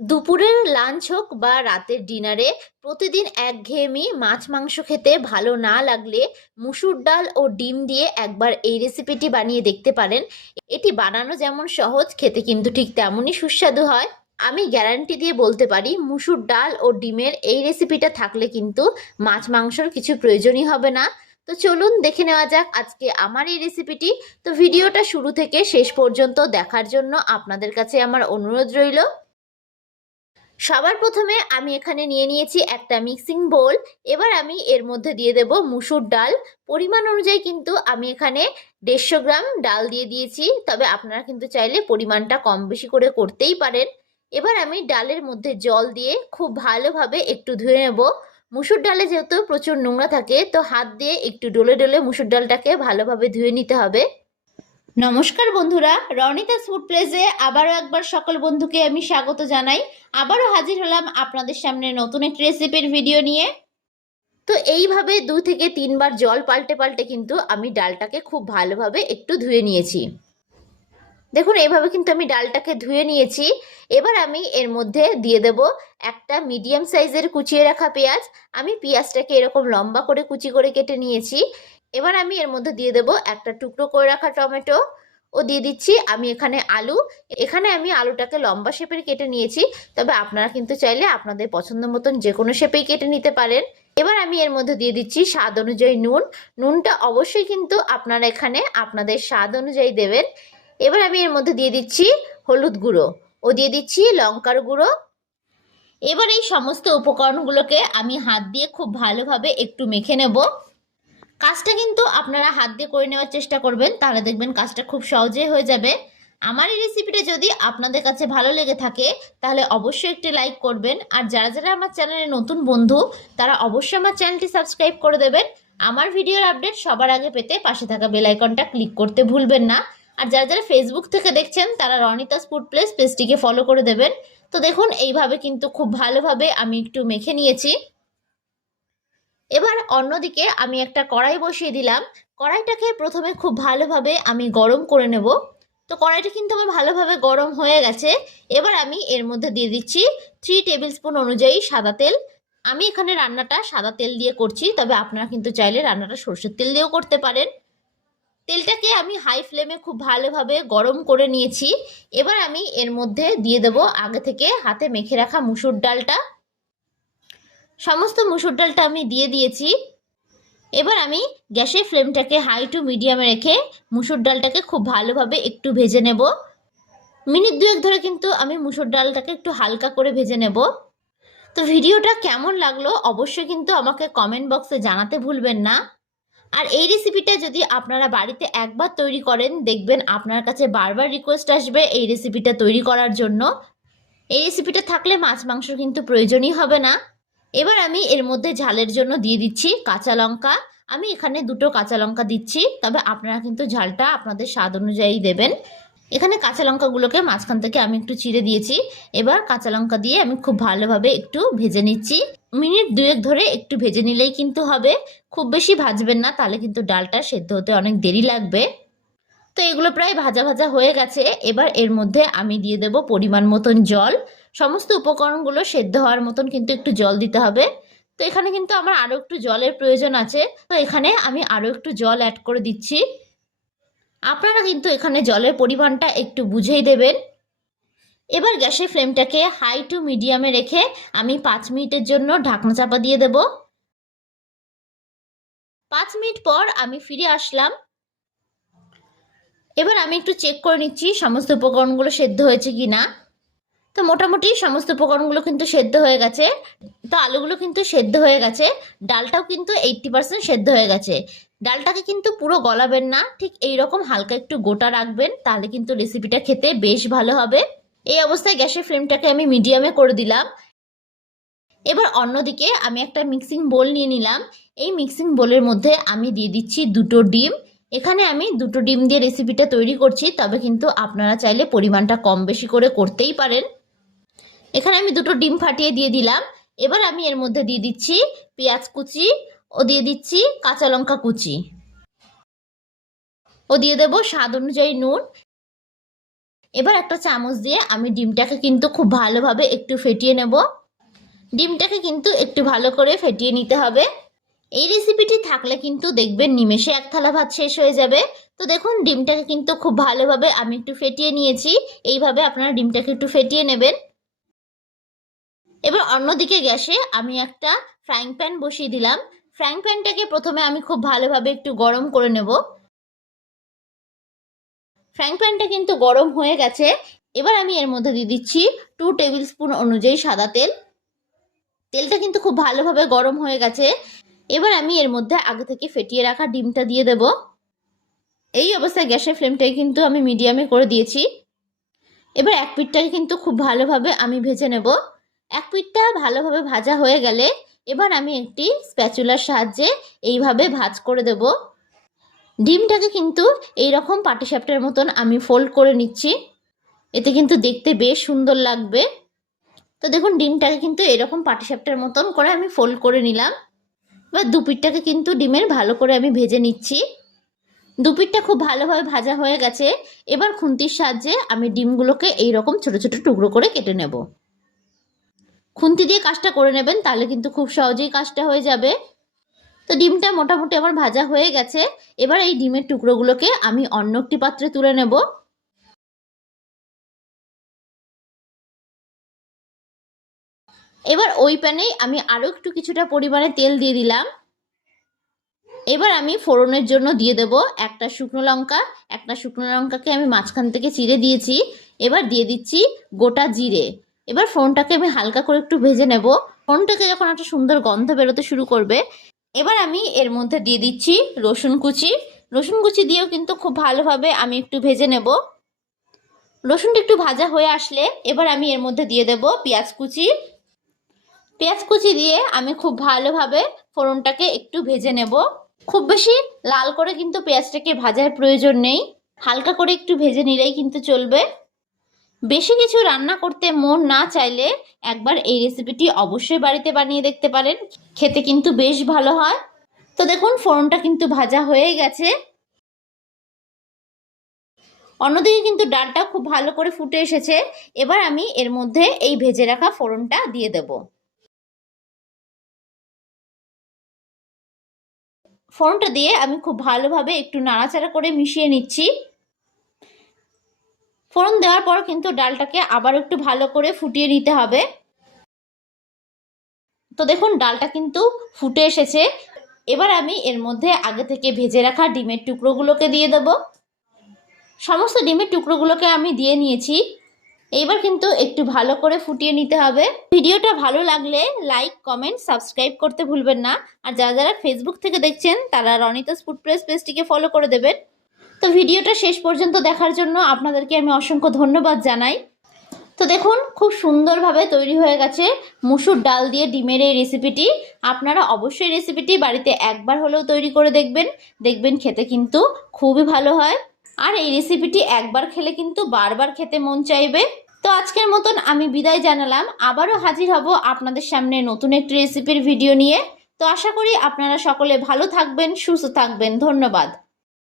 দুপুরের লাঞ্চ হোক বা রাতের ডিনারে প্রতিদিন একঘেয়েমি মাছ মাংস খেতে ভালো না লাগলে মুসুর ডাল ও ডিম দিয়ে একবার এই রেসিপিটি বানিয়ে দেখতে পারেন। এটি বানানো যেমন সহজ, খেতে কিন্তু ঠিক তেমনই সুস্বাদু হয়। আমি গ্যারান্টি দিয়ে বলতে পারি, মুসুর ডাল ও ডিমের এই রেসিপিটা থাকলে কিন্তু মাছ মাংসর কিছু প্রয়োজনই হবে না। তো চলুন দেখে নেওয়া যাক আজকে আমার এই রেসিপিটি তো ভিডিওটা শুরু থেকে শেষ পর্যন্ত দেখার জন্য আপনাদের কাছে আমার অনুরোধ রইল। সবার প্রথমে আমি এখানে নিয়ে নিয়েছি একটা মিক্সিং বোল এবার আমি এর মধ্যে দিয়ে দেব মুসুর ডাল। পরিমাণ অনুযায়ী কিন্তু আমি এখানে দেড়শো গ্রাম ডাল দিয়ে দিয়েছি। তবে আপনারা কিন্তু চাইলে পরিমাণটা কম বেশি করে করতেই পারেন। এবার আমি ডালের মধ্যে জল দিয়ে খুব ভালোভাবে একটু ধুয়ে নেব। মুসুর ডালে যেহেতু প্রচুর নোংরা থাকে, তো হাত দিয়ে একটু ডলে ডলে মুসুর ডালটাকে ভালোভাবে ধুয়ে নিতে হবে। নমস্কার বন্ধুরা রনিতা ফুড প্লেসে আবারও একবার সকল বন্ধুকে আমি স্বাগত জানাই। আবারও হাজির হলাম আপনাদের সামনে নতুন একটি রেসিপির ভিডিও নিয়ে। তো এইভাবে দু থেকে তিনবার জল পাল্টে পাল্টে কিন্তু আমি ডালটাকে খুব ভালোভাবে একটু ধুয়ে নিয়েছি। দেখুন এইভাবে কিন্তু আমি ডালটাকে ধুয়ে নিয়েছি। এবার আমি এর মধ্যে দিয়ে দেব একটা মিডিয়াম সাইজের কুচিয়ে রাখা পেঁয়াজ। আমি পেঁয়াজটাকে এরকম লম্বা করে কুচি করে কেটে নিয়েছি। এবার আমি এর মধ্যে দিয়ে দেব একটা টুকরো করে রাখা টমেটো। ও দিয়ে দিচ্ছি, আমি এখানে আলু। এখানে আমি আলুটাকে লম্বা শেপের কেটে নিয়েছি, তবে আপনারা কিন্তু চাইলে আপনাদের পছন্দ মতন যে কোনো শেপেই কেটে নিতে পারেন। এবার আমি এর মধ্যে দিয়ে দিচ্ছি স্বাদ অনুযায়ী নুন। নুনটা অবশ্যই কিন্তু আপনারা এখানে আপনাদের স্বাদ অনুযায়ী দেবেন। এবার আমি এর মধ্যে দিয়ে দিচ্ছি হলুদ গুঁড়ো। ও দিয়ে দিচ্ছি লঙ্কার গুঁড়ো। এবার এই সমস্ত উপকরণগুলোকে আমি হাত দিয়ে খুব ভালোভাবে একটু মেখে নেব। কাজটা কিন্তু আপনারা হাত দিয়ে করে নেওয়ার চেষ্টা করবেন, তাহলে দেখবেন কাজটা খুব সহজেই হয়ে যাবে। আমার এই রেসিপিটা যদি আপনাদের কাছে ভালো লেগে থাকে, তাহলে অবশ্যই একটি লাইক করবেন। আর যারা যারা আমার চ্যানেলে নতুন বন্ধু, তারা অবশ্যই আমার চ্যানেলটি সাবস্ক্রাইব করে দেবেন। আমার ভিডিওর আপডেট সবার আগে পেতে পাশে থাকা বেল আইকনটা ক্লিক করতে ভুলবেন না। আর যারা যারা ফেসবুক থেকে দেখছেন, তারা রনিতাস ফুড প্লেস পেজটিকে ফলো করে দেবেন। তো দেখুন, এইভাবে কিন্তু খুব ভালোভাবে আমি একটু মেখে নিয়েছি। এবার অন্যদিকে আমি একটা কড়াই বসিয়ে দিলাম। কড়াইটাকে প্রথমে খুব ভালোভাবে আমি গরম করে নেব। তো কড়াইটা কিন্তু আমার ভালোভাবে গরম হয়ে গেছে। এবার আমি এর মধ্যে দিয়ে দিচ্ছি থ্রি টেবিল স্পুন অনুযায়ী সাদা তেল। আমি এখানে রান্নাটা সাদা তেল দিয়ে করছি, তবে আপনারা কিন্তু চাইলে রান্নাটা সরষের তেল দিয়েও করতে পারেন। তেলটাকে আমি হাই ফ্লেমে খুব ভালোভাবে গরম করে নিয়েছি। এবার আমি এর মধ্যে দিয়ে দেব আগে থেকে হাতে মেখে রাখা মুসুর ডালটা। সমস্ত মুসুর ডালটা আমি দিয়ে দিয়েছি। এবার আমি গ্যাসের ফ্লেমটাকে হাই টু মিডিয়ামে রেখে মুসুর ডালটাকে খুব ভালোভাবে একটু ভেজে নেব। মিনিট দুয়েক ধরে কিন্তু আমি মুসুর ডালটাকে একটু হালকা করে ভেজে নেব। তো ভিডিওটা কেমন লাগল অবশ্যই কিন্তু আমাকে কমেন্ট বক্সে জানাতে ভুলবেন না। আর এই রেসিপিটা যদি আপনারা বাড়িতে একবার তৈরি করেন, দেখবেন আপনার কাছে বারবার রিকোয়েস্ট আসবে এই রেসিপিটা তৈরি করার জন্য। এই রেসিপিটা থাকলে মাছ মাংস কিন্তু প্রয়োজনই হবে না। এবার আমি এর মধ্যে ঝালের জন্য দিয়ে দিচ্ছি কাঁচা লঙ্কা। আমি এখানে দুটো কাঁচা লঙ্কা দিচ্ছি, তবে আপনারা কিন্তু ঝালটা আপনাদের স্বাদ অনুযায়ী দেবেন। এখানে কাঁচা লঙ্কাগুলোকে মাঝখান থেকে আমি একটু চিড়ে দিয়েছি। এবার কাঁচা লঙ্কা দিয়ে আমি খুব ভালোভাবে একটু ভেজে নিচ্ছি। মিনিট দুয়েক ধরে একটু ভেজে নিলেই কিন্তু হবে। খুব বেশি ভাজবেন না, তাহলে কিন্তু ডালটা সেদ্ধ হতে অনেক দেরি লাগবে। তো এগুলো প্রায় ভাজা ভাজা হয়ে গেছে। এবার এর মধ্যে আমি দিয়ে দেব পরিমাণ মতন জল। সমস্ত উপকরণগুলো সেদ্ধ হওয়ার মতন কিন্তু একটু জল দিতে হবে। তো এখানে কিন্তু আমার আরও একটু জলের প্রয়োজন আছে। তো এখানে আমি আরও একটু জল অ্যাড করে দিচ্ছি। আপনারা কিন্তু এখানে জলের পরিমাণটা একটু বুঝেই দেবেন। এবার গ্যাসের ফ্লেমটাকে হাই টু মিডিয়ামে রেখে আমি পাঁচ মিনিটের জন্য ঢাকনা চাপা দিয়ে দেব। পাঁচ মিনিট পর আমি ফিরে আসলাম। এবার আমি একটু চেক করে নিচ্ছি সমস্ত উপকরণগুলো সেদ্ধ হয়েছে কি না তো মোটামুটি সমস্ত উপকরণগুলো কিন্তু সেদ্ধ হয়ে গেছে। তো আলুগুলো কিন্তু সেদ্ধ হয়ে গেছে। ডালটাও কিন্তু এইট্টি পার্সেন্ট সেদ্ধ হয়ে গেছে। ডালটাকে কিন্তু পুরো গলাবেন না, ঠিক এই রকম হালকা একটু গোটা রাখবেন, তাহলে কিন্তু রেসিপিটা খেতে বেশ ভালো হবে। এই অবস্থায় গ্যাসের ফ্লেমটাকে আমি মিডিয়ামে করে দিলাম। এবার অন্যদিকে আমি একটা মিক্সিং বোল নিয়ে নিলাম। এই মিক্সিং বোলের মধ্যে আমি দিয়ে দিচ্ছি দুটো ডিম। এখানে আমি দুটো ডিম দিয়ে রেসিপিটা তৈরি করছি, তবে কিন্তু আপনারা চাইলে পরিমাণটা কম বেশি করে করতেই পারেন। এখানে আমি দুটো ডিম ফাটিয়ে দিয়ে দিলাম। এবার আমি এর মধ্যে দিয়ে দিচ্ছি পেঁয়াজ কুচি, ও দিয়ে দিচ্ছি কাঁচা লঙ্কা কুচি। ও দিয়ে দেব স্বাদ অনুযায়ী নুন। এবার একটা চামচ দিয়ে আমি ডিমটাকে কিন্তু খুব ভালোভাবে একটু ফেটিয়ে নেব। ডিমটাকে কিন্তু একটু ভালো করে ফেটিয়ে নিতে হবে। এই রেসিপিটি থাকলে কিন্তু দেখবেন নিমেষে এক থালা ভাত শেষ হয়ে যাবে। তো দেখুন, ডিমটাকে কিন্তু খুব ভালোভাবে আমি একটু ফেটিয়ে নিয়েছি। এইভাবে আপনারা ডিমটাকে একটু ফেটিয়ে নেবেন। এবার অন্যদিকে গ্যাসে আমি একটা ফ্রাইং প্যান বসিয়ে দিলাম। ফ্রাইং প্যানটাকে প্রথমে আমি খুব ভালোভাবে একটু গরম করে নেব। ফ্রাইং প্যানটা কিন্তু গরম হয়ে গেছে। এবার আমি এর মধ্যে দিয়ে দিচ্ছি টু টেবিল স্পুন অনুযায়ী সাদা তেল। তেলটা কিন্তু খুব ভালোভাবে গরম হয়ে গেছে। এবার আমি এর মধ্যে আগে থেকে ফেটিয়ে রাখা ডিমটা দিয়ে দেব। এই অবস্থায় গ্যাসের ফ্লেমটাকে কিন্তু আমি মিডিয়ামে করে দিয়েছি। এবার এক পিঠটাকে কিন্তু খুব ভালোভাবে আমি ভেজে নেব। এক পিঠটা ভালোভাবে ভাজা হয়ে গেলে এবার আমি একটি স্প্যাচুলার সাহায্যে এইভাবে ভাজ করে দেব। ডিমটাকে কিন্তু এই রকম পাটিসাপটার মতন আমি ফোল্ড করে নিচ্ছি। এতে কিন্তু দেখতে বেশ সুন্দর লাগবে। তো দেখুন, ডিমটাকে কিন্তু এরকম পাটিসাপটার মতন করে আমি ফোল্ড করে নিলাম। এবার দুপিঠটাকে কিন্তু ডিমের ভালো করে আমি ভেজে নিচ্ছি। দুপিঠটা খুব ভালোভাবে ভাজা হয়ে গেছে। এবার খুন্তির সাহায্যে আমি ডিমগুলোকে এই রকম ছোট ছোট টুকরো করে কেটে নেব। খুন্তি দিয়ে কাজটা করে নেবেন, তাহলে কিন্তু খুব সহজেই কাজটা হয়ে যাবে। তো ডিমটা মোটামুটি আমার ভাজা হয়ে গেছে। এবার এই ডিমের টুকরোগুলোকে আমি অন্য একটি পাত্রে তুলে নেব। এবার ওই প্যানেই আমি আরও একটু কিছুটা পরিমাণে তেল দিয়ে দিলাম। এবার আমি ফোড়নের জন্য দিয়ে দেব একটা শুকনো লঙ্কা। একটা শুকনো লঙ্কাকে আমি মাঝখান থেকে চিড়ে দিয়েছি। এবার দিয়ে দিচ্ছি গোটা জিরে। এবার ফোনটাকে আমি হালকা করে একটু ভেজে নেব। ফোনটাকে যখন একটা সুন্দর গন্ধ বেরোতে শুরু করবে, এবার আমি এর মধ্যে দিয়ে দিচ্ছি রসুন কুচি। রসুন কুচি দিয়েও কিন্তু খুব ভালোভাবে আমি একটু ভেজে নেব। রসুনটা একটু ভাজা হয়ে আসলে এবার আমি এর মধ্যে দিয়ে দেব পেঁয়াজ কুচি। পেঁয়াজ কুচি দিয়ে আমি খুব ভালোভাবে ফোড়নটাকে একটু ভেজে নেব। খুব বেশি লাল করে কিন্তু পেঁয়াজটাকে ভাজার প্রয়োজন নেই। হালকা করে একটু ভেজে নিলেই কিন্তু চলবে। বেশি কিছু রান্না করতে মন না চাইলে একবার এই রেসিপিটি অবশ্যই বাড়িতে বানিয়ে দেখতে পারেন। খেতে কিন্তু বেশ ভালো হয়। তো দেখুন, ফোড়নটা কিন্তু ভাজা হয়ে গেছে। অন্যদিকে কিন্তু ডালটা খুব ভালো করে ফুটে এসেছে। এবার আমি এর মধ্যে এই ভেজে রাখা ফোড়নটা দিয়ে দেব। ফোড়নটা দিয়ে আমি খুব ভালোভাবে একটু নাড়াচাড়া করে মিশিয়ে নিচ্ছি। ফোড়ন দেওয়ার পর কিন্তু ডালটাকে আবার একটু ভালো করে ফুটিয়ে নিতে হবে। তো দেখুন, ডালটা কিন্তু ফুটে এসেছে। এবার আমি এর মধ্যে আগে থেকে ভেজে রাখা ডিমের টুকরোগুলোকে দিয়ে দেব। সমস্ত ডিমের টুকরোগুলোকে আমি দিয়ে নিয়েছি। এইবার কিন্তু একটু ভালো করে ফুটিয়ে নিতে হবে। ভিডিওটা ভালো লাগলে লাইক, কমেন্ট, সাবস্ক্রাইব করতে ভুলবেন না। আর যারা যারা ফেসবুক থেকে দেখছেন, তারা রনিতাস ফুড প্রেস পেজটিকে ফলো করে দেবেন। তো ভিডিওটা শেষ পর্যন্ত দেখার জন্য আপনাদেরকে আমি অসংখ্য ধন্যবাদ জানাই। তো দেখুন, খুব সুন্দরভাবে তৈরি হয়ে গেছে মুসুর ডাল দিয়ে ডিমের এই রেসিপিটি আপনারা অবশ্যই রেসিপিটি বাড়িতে একবার হলেও তৈরি করে দেখবেন। দেখবেন খেতে কিন্তু খুবই ভালো হয়। আর এই রেসিপিটি একবার খেলে কিন্তু বারবার খেতে মন চাইবে। তো আজকের মতন আমি বিদায় জানালাম। আবারও হাজির হব আপনাদের সামনে নতুন একটি রেসিপির ভিডিও নিয়ে। তো আশা করি আপনারা সকলে ভালো থাকবেন, সুস্থ থাকবেন। ধন্যবাদ।